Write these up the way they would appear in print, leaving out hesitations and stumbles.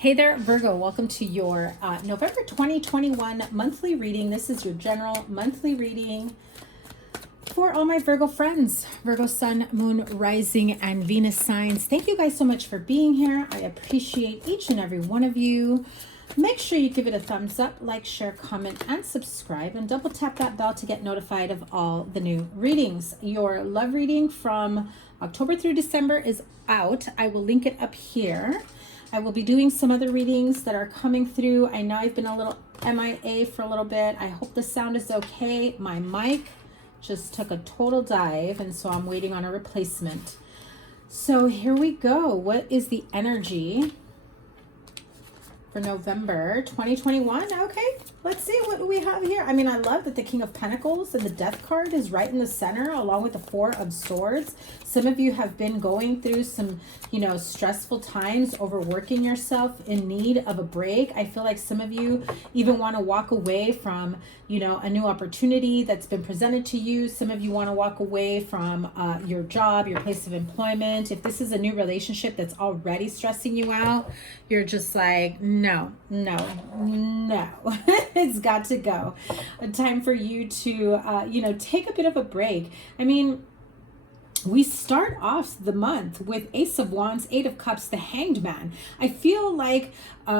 Hey there, Virgo. Welcome to your November 2021 monthly reading. This is your general monthly reading for all my Virgo friends, Virgo Sun, Moon, Rising, and Venus signs. Thank you guys so much for being here. I appreciate each and every one of you. Make sure you give it a thumbs up, like, share, comment, and subscribe, and double tap that bell to get notified of all the new readings. Your love reading from October through December is out. I will link it up here. I will be doing some other readings that are coming through. I know I've been a little MIA for a little bit. I hope the sound is okay. My mic just took a total dive, and so I'm waiting on a replacement. So here we go. What is the energy for November 2021? Okay, let's see what we have here. I mean, I love that the King of Pentacles and the Death card is right in the center along with the Four of Swords. Some of you have been going through some, stressful times, overworking yourself, in need of a break. I feel like some of you even want to walk away from, a new opportunity that's been presented to you. Some of you want to walk away from your job, your place of employment. If this is a new relationship that's already stressing you out, you're just like, no. It's got to go. A time for you to, take a bit of a break. I mean, we start off the month with Ace of Wands, Eight of Cups, the Hanged Man. I feel like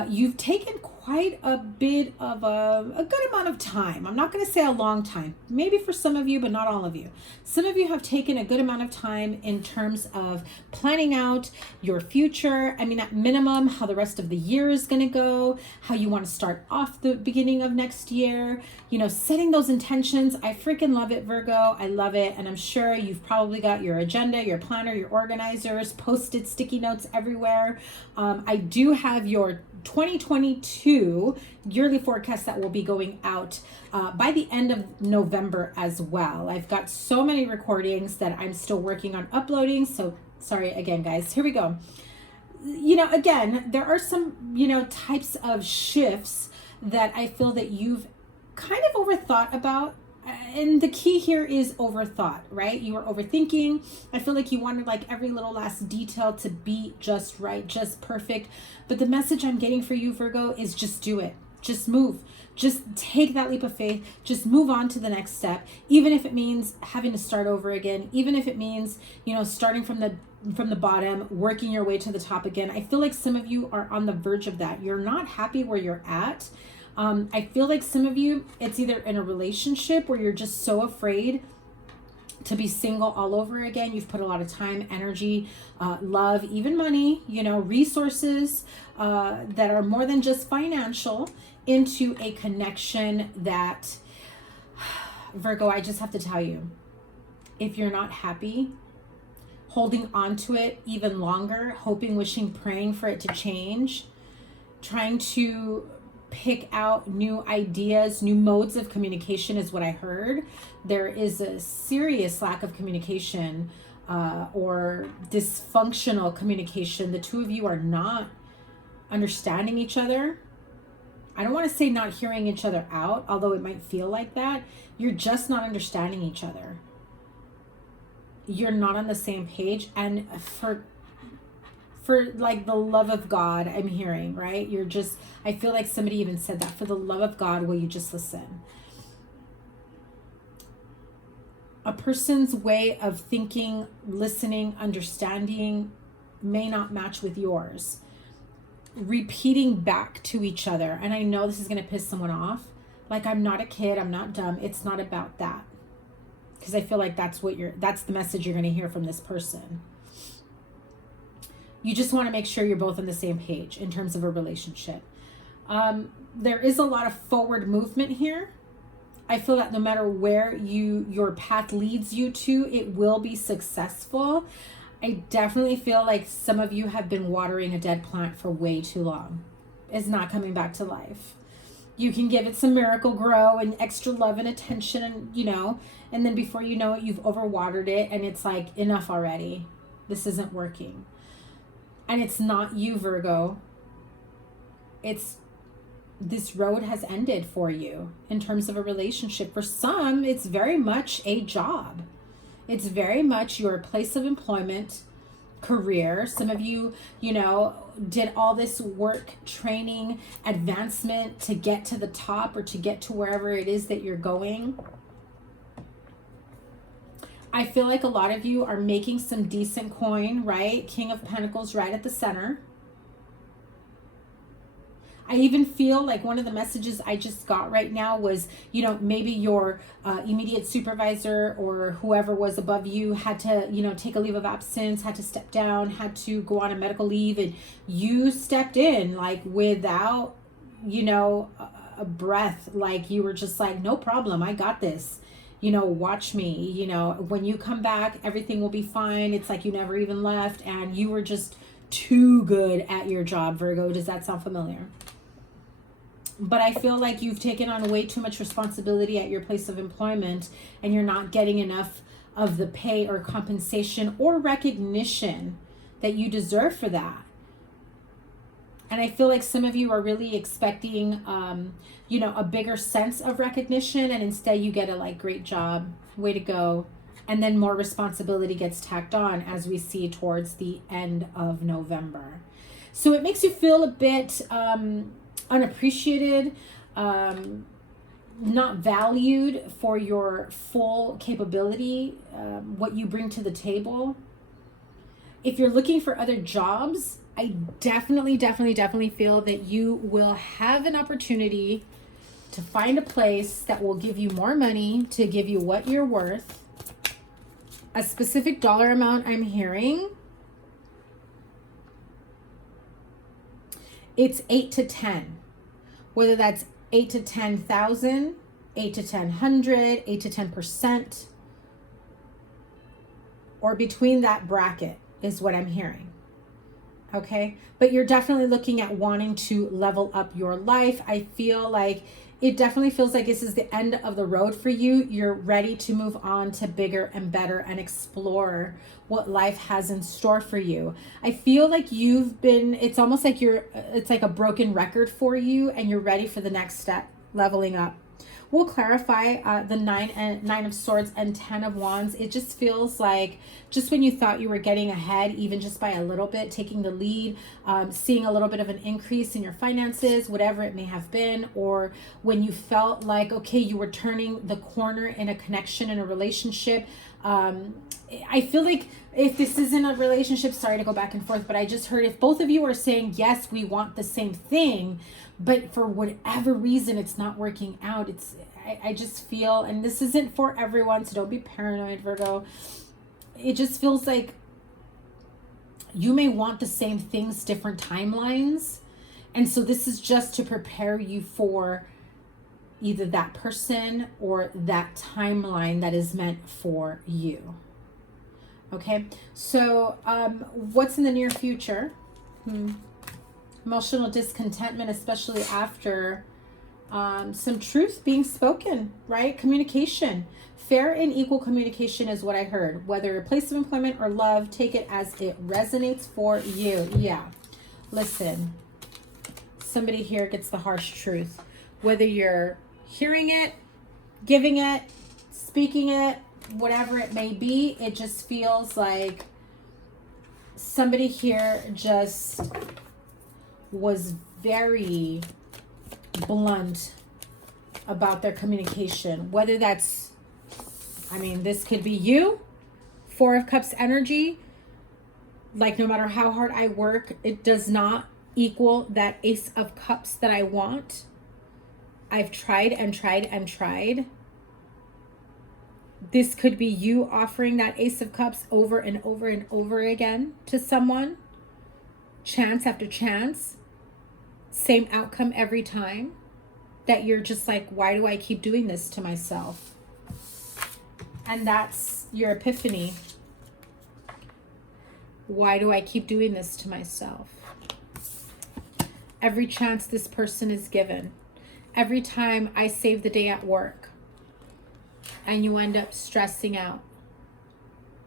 you've taken quite a bit of a good amount of time. I'm not going to say a long time, maybe for some of you, but not all of you. Some of you have taken a good amount of time in terms of planning out your future. I mean, at minimum, how the rest of the year is going to go, how you want to start off the beginning of next year, setting those intentions. I freaking love it, Virgo. I love it. And I'm sure you've probably got your agenda, your planner, your organizers, posted sticky notes everywhere. I do have your 2022 yearly forecast that will be going out by the end of November as well. I've got so many recordings that I'm still working on uploading. So sorry again, guys. Here we go. Again, there are some, types of shifts that I feel that you've kind of overthought about. And the key here is overthought, right? You are overthinking. I feel like you wanted like every little last detail to be just right, just perfect. But the message I'm getting for you, Virgo, is just do it. Just move. Just take that leap of faith. Just move on to the next step. Even if it means having to start over again, even if it means, starting from the bottom, working your way to the top again. I feel like some of you are on the verge of that. You're not happy where you're at. I feel like some of you, it's either in a relationship where you're just so afraid to be single all over again. You've put a lot of time, energy, love, even money, resources that are more than just financial into a connection that, Virgo, I just have to tell you, if you're not happy, holding on to it even longer, hoping, wishing, praying for it to change, trying to pick out new ideas, new modes of communication is what I heard. There is a serious lack of communication or dysfunctional communication. The two of you are not understanding each other. I don't want to say not hearing each other out, although it might feel like that. You're just not understanding each other. You're not on the same page. And for like the love of God, I'm hearing, right? I feel like somebody even said that, for the love of God, will you just listen? A person's way of thinking, listening, understanding may not match with yours. Repeating back to each other. And I know this is going to piss someone off. Like, I'm not a kid. I'm not dumb. It's not about that. Because I feel like that's the message you're going to hear from this person. You just want to make sure you're both on the same page in terms of a relationship. There is a lot of forward movement here. I feel that no matter where your path leads you to, it will be successful. I definitely feel like some of you have been watering a dead plant for way too long. It's not coming back to life. You can give it some miracle grow and extra love and attention, and and then before you know it, you've overwatered it and it's like, enough already. This isn't working. And it's not you, Virgo. This road has ended for you in terms of a relationship. For some, it's very much a job. It's very much your place of employment, career. Some of you, you know, did all this work, training, advancement to get to the top or to get to wherever it is that you're going. I feel like a lot of you are making some decent coin, right? King of Pentacles right at the center. I even feel like one of the messages I just got right now was, you know, maybe your immediate supervisor or whoever was above you had to, you know, take a leave of absence, had to step down, had to go on a medical leave, and you stepped in like without, you know, a breath. Like you were just like, no problem, I got this. You know, watch me, you know, when you come back, everything will be fine. It's like you never even left, and you were just too good at your job, Virgo. Does that sound familiar? But I feel like you've taken on way too much responsibility at your place of employment, and you're not getting enough of the pay or compensation or recognition that you deserve for that. And I feel like some of you are really expecting, you know, a bigger sense of recognition, and instead you get a like, great job, way to go. And then more responsibility gets tacked on as we see towards the end of November. So it makes you feel a bit unappreciated, not valued for your full capability, what you bring to the table. If you're looking for other jobs, I definitely feel that you will have an opportunity to find a place that will give you more money, to give you what you're worth. A specific dollar amount I'm hearing, it's 8 to 10. Whether that's 8 to 10,000, 8 to 10,100, 8 to 10%, or between that bracket is what I'm hearing. Okay, but you're definitely looking at wanting to level up your life. I feel like it definitely feels like this is the end of the road for you. You're ready to move on to bigger and better and explore what life has in store for you. I feel like you've been, it's almost like it's like a broken record for you, and you're ready for the next step, leveling up. We'll clarify the nine of swords and 10 of wands. It just feels like just when you thought you were getting ahead, even just by a little bit, taking the lead, seeing a little bit of an increase in your finances, whatever it may have been, or when you felt like, okay, you were turning the corner in a connection, in a relationship. I feel like if this isn't a relationship, sorry to go back and forth, but I just heard if both of you are saying, yes, we want the same thing, but for whatever reason, it's not working out. I just feel, and this isn't for everyone, so don't be paranoid, Virgo. It just feels like you may want the same things, different timelines. And so this is just to prepare you for either that person or that timeline that is meant for you. Okay, so what's in the near future? Emotional discontentment, especially after some truth being spoken, right? Communication. Fair and equal communication is what I heard. Whether a place of employment or love, take it as it resonates for you. Yeah. Listen, somebody here gets the harsh truth. Whether you're hearing it, giving it, speaking it, whatever it may be, it just feels like somebody here just was very blunt about their communication. Whether that's, I mean, this could be you, 4 of Cups energy. Like, no matter how hard I work, it does not equal that Ace of Cups that I want. I've tried and tried and tried. This could be you offering that Ace of Cups over and over and over again to someone. Chance after chance. Same outcome every time. That you're just like, why do I keep doing this to myself? And that's your epiphany. Why do I keep doing this to myself? Every chance this person is given. Every time I save the day at work. And you end up stressing out.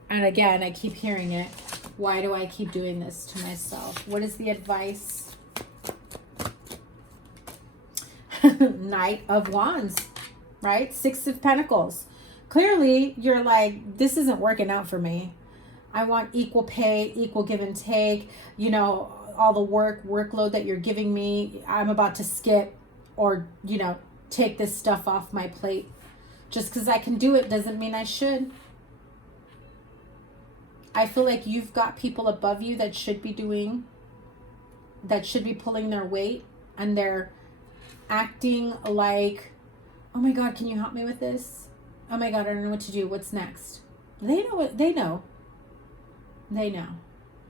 And again, I keep hearing it. Why do I keep doing this to myself? What is the advice? Knight of Wands, right? 6 of Pentacles. Clearly, you're like, this isn't working out for me. I want equal pay, equal give and take. You know, all the workload that you're giving me, I'm about to skip or, you know, take this stuff off my plate. Just because I can do it doesn't mean I should. I feel like you've got people above you that should be pulling their weight, and they're acting like, oh my God, can you help me with this? Oh my God, I don't know what to do. What's next? They know what they know. They know.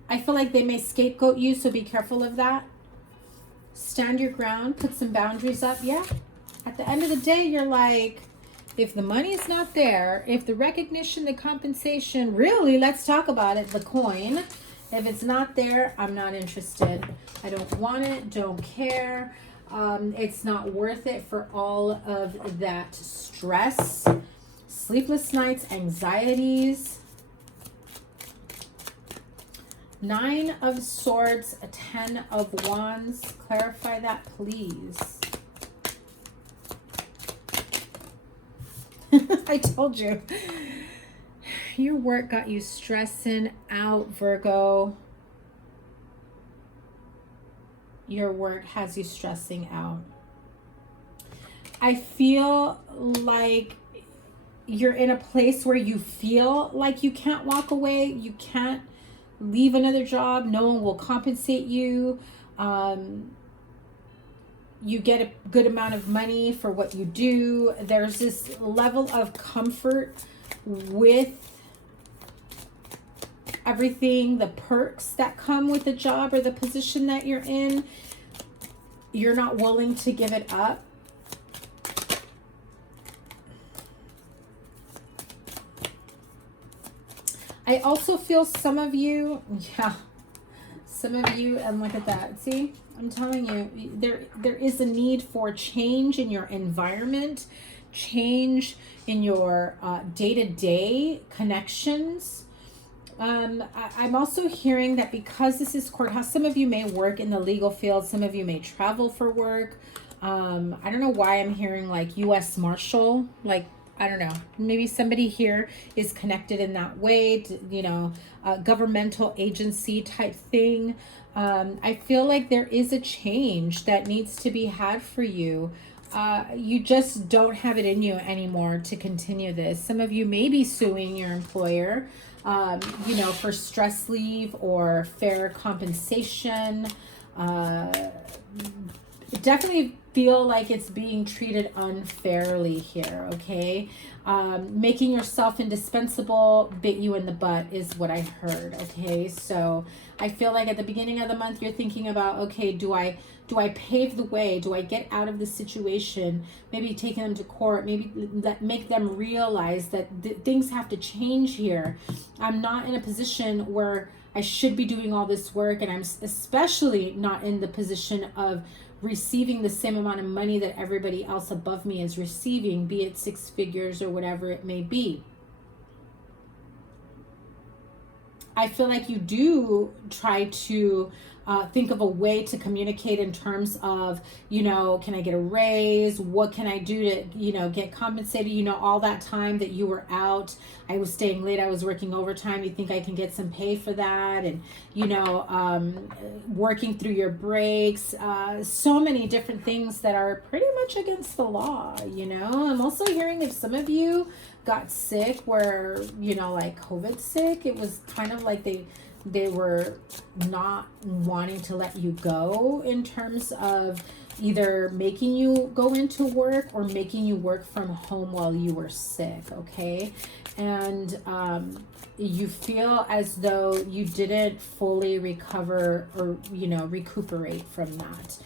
I feel like they may scapegoat you, so be careful of that. Stand your ground, put some boundaries up. Yeah. At the end of the day, you're like, if the money's not there, if the recognition, the compensation, really, let's talk about it, the coin. If it's not there, I'm not interested. I don't want it, don't care. It's not worth it for all of that stress, sleepless nights, anxieties. 9 of Swords, 10 of Wands. Clarify that, please. I told you. Your work got you stressing out, Virgo. Your work has you stressing out. I feel like you're in a place where you feel like you can't walk away. You can't leave another job. No one will compensate you. You get a good amount of money for what you do. There's this level of comfort with everything, the perks that come with the job or the position that you're in. You're not willing to give it up. I also feel some of you, and look at that. See, I'm telling you, there is a need for change in your environment, change in your day-to-day connections. I'm also hearing that because this is courthouse, some of you may work in the legal field, some of you may travel for work. I don't know why I'm hearing like U.S. Marshal, like, I don't know, maybe somebody here is connected in that way, to, you know, governmental agency type thing. I feel like there is a change that needs to be had for you. You just don't have it in you anymore to continue this. Some of you may be suing your employer, you know, for stress leave or fair compensation. Definitely feel like it's being treated unfairly here, okay? Making yourself indispensable bit you in the butt is what I heard, okay? So I feel like at the beginning of the month, you're thinking about, okay, do I pave the way? Do I get out of the situation? Maybe taking them to court, maybe make them realize that things have to change here. I'm not in a position where I should be doing all this work, and I'm especially not in the position of receiving the same amount of money that everybody else above me is receiving, be it 6 figures or whatever it may be. I feel like you do try to think of a way to communicate in terms of, you know, can I get a raise? What can I do to, you know, get compensated? You know, all that time that you were out, I was staying late, I was working overtime. You think I can get some pay for that? And, you know, working through your breaks, so many different things that are pretty much against the law, you know. I'm also hearing if some of you got sick, where, you know, like COVID sick, it was kind of like they were not wanting to let you go in terms of either making you go into work or making you work from home while you were sick, okay? And you feel as though you didn't fully recover or, you know, recuperate from that.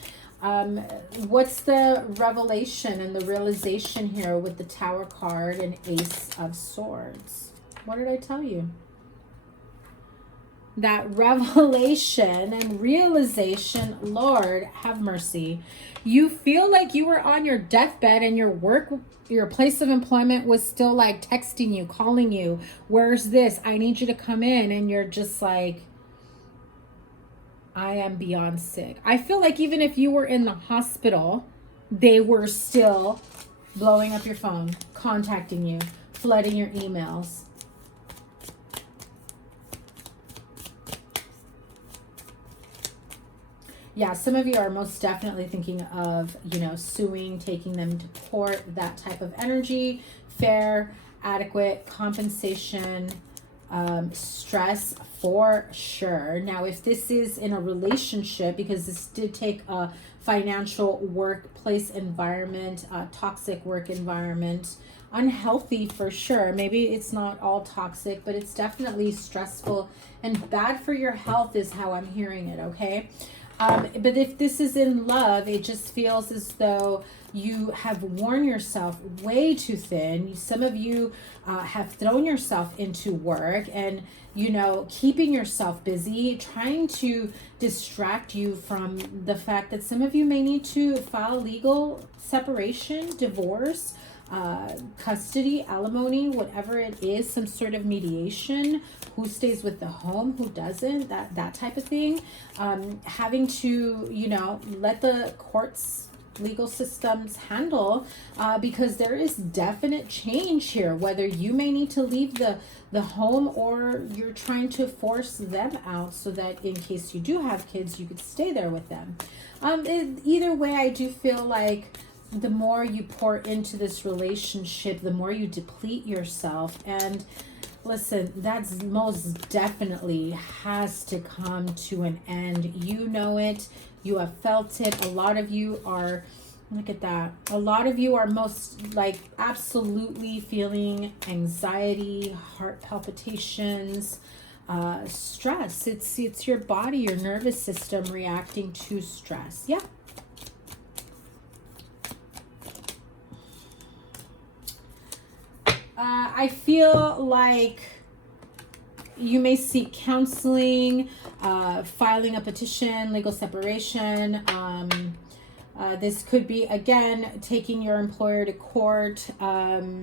What's the revelation and the realization here with the Tower card and Ace of Swords? What did I tell you? That revelation and realization, Lord, have mercy. You feel like you were on your deathbed and your work, your place of employment was still like texting you, calling you, where's this? I need you to come in. And you're just like, I am beyond sick. I feel like even if you were in the hospital, they were still blowing up your phone, contacting you, flooding your emails. Yeah, some of you are most definitely thinking of, you know, suing, taking them to court, that type of energy. Fair, adequate, compensation, stress for sure. Now, if this is in a relationship, because this did take a financial workplace environment, toxic work environment, unhealthy for sure. Maybe it's not all toxic, but it's definitely stressful and bad for your health is how I'm hearing it, okay? But if this is in love, it just feels as though you have worn yourself way too thin. Some of you have thrown yourself into work and, you know, keeping yourself busy, trying to distract you from the fact that some of you may need to file legal separation, divorce, custody, alimony, whatever it is, some sort of mediation, who stays with the home, who doesn't, that type of thing. Having to, you know, let the courts, legal systems handle, because there is definite change here, whether you may need to leave the home or you're trying to force them out so that in case you do have kids, you could stay there with them. Either way, I do feel like the more you pour into this relationship, the more you deplete yourself. And listen, that's most definitely has to come to an end. You know it. You have felt it. A lot of you are, look at that. A lot of you are most like absolutely feeling anxiety, heart palpitations, stress. It's your body, your nervous system reacting to stress. Yeah. I feel like you may seek counseling, filing a petition, legal separation. This could be, again, taking your employer to court. The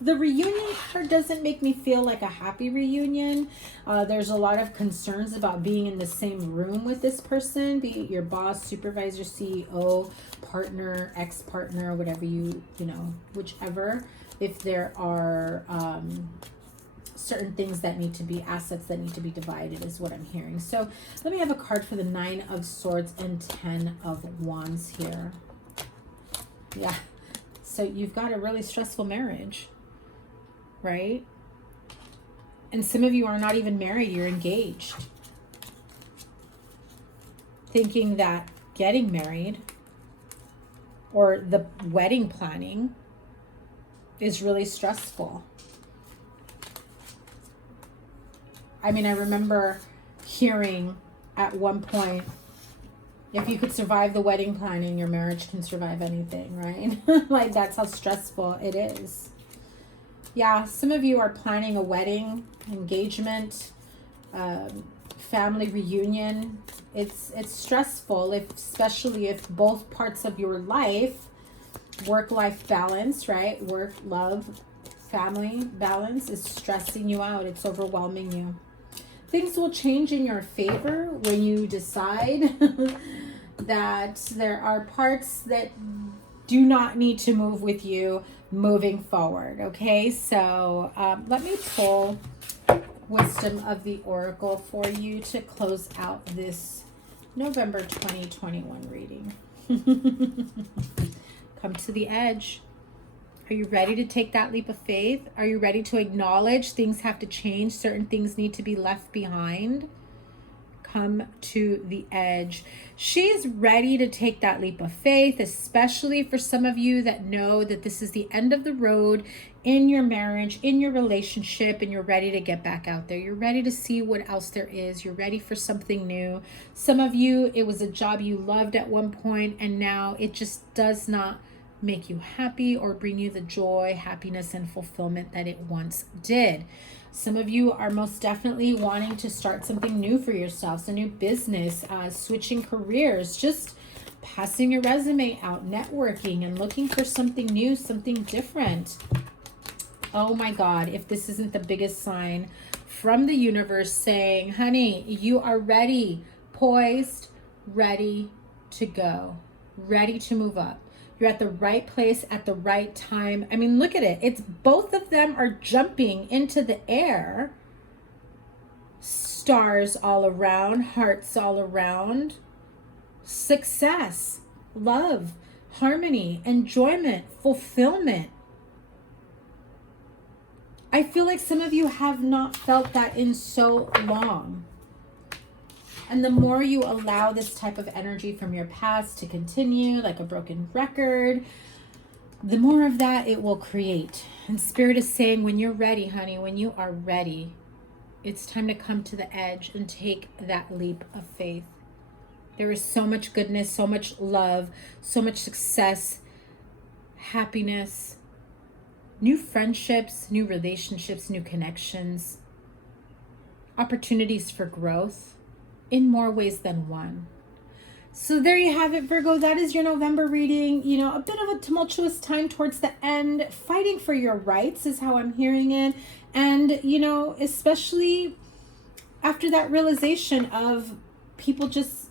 reunion card doesn't make me feel like a happy reunion. There's a lot of concerns about being in the same room with this person, be it your boss, supervisor, CEO, partner, ex-partner, whatever you know, whichever. If there are certain things that need to be, assets that need to be divided is what I'm hearing. So let me have a card for the 9 of Swords and 10 of Wands here. Yeah. So you've got a really stressful marriage, right? And some of you are not even married, you're engaged. Thinking that getting married or the wedding planning is really stressful. I mean, I remember hearing at one point, if you could survive the wedding planning, your marriage can survive anything, right? Like, that's how stressful it is. Yeah, some of you are planning a wedding, engagement, family reunion. It's stressful, especially if both parts of your life, work-life balance, right? Work, love, family balance is stressing you out. It's overwhelming you. Things will change in your favor when you decide that there are parts that do not need to move with you moving forward. Okay, so let me pull Wisdom of the Oracle for you to close out this November 2021 reading. Come to the edge. Are you ready to take that leap of faith? Are you ready to acknowledge things have to change? Certain things need to be left behind. Come to the edge. She is ready to take that leap of faith, especially for some of you that know that this is the end of the road in your marriage, in your relationship, and you're ready to get back out there. You're ready to see what else there is. You're ready for something new. Some of you, it was a job you loved at one point, and now it just does not make you happy or bring you the joy, happiness, and fulfillment that it once did. Some of you are most definitely wanting to start something new for yourselves, a new business, switching careers, just passing your resume out, networking, and looking for something new, something different. Oh my God, if this isn't the biggest sign from the universe saying, honey, you are ready, poised, ready to go, ready to move up. You're at the right place at the right time. I mean, look at it. It's both of them are jumping into the air. stars all around, hearts all around, success, love, harmony, enjoyment, fulfillment. I feel like some of you have not felt that in so long. And the more you allow this type of energy from your past to continue like a broken record, the more of that it will create. And Spirit is saying, when you're ready, honey, when you are ready, it's time to come to the edge and take that leap of faith. There is so much goodness, so much love, so much success, happiness, new friendships, new relationships, new connections, opportunities for growth in more ways than one. So there you have it, Virgo. That is your November reading. You know, a bit of a tumultuous time towards the end. Fighting for your rights is how I'm hearing it. And, you know, especially after that realization of people just,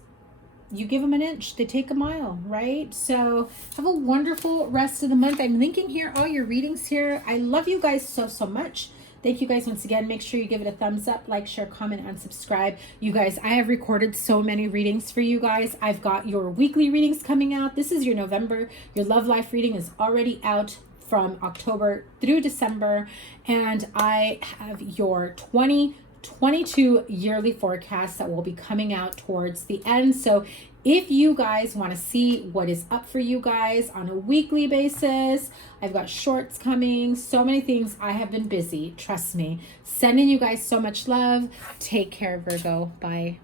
you give them an inch, they take a mile, right? So have a wonderful rest of the month. I'm linking here all your readings here. I love you guys so, so much. Thank you guys once again. Make sure you give it a thumbs up, like, share, comment, and subscribe. You guys, I have recorded so many readings for you guys. I've got your weekly readings coming out. This is your November. Your love life reading is already out from October through December. And I have your 2022 yearly forecast that will be coming out towards the end. So if you guys want to see what is up for you guys on a weekly basis, I've got shorts coming, so many things. I have been busy, trust me. Sending you guys so much love. Take care, Virgo. Bye.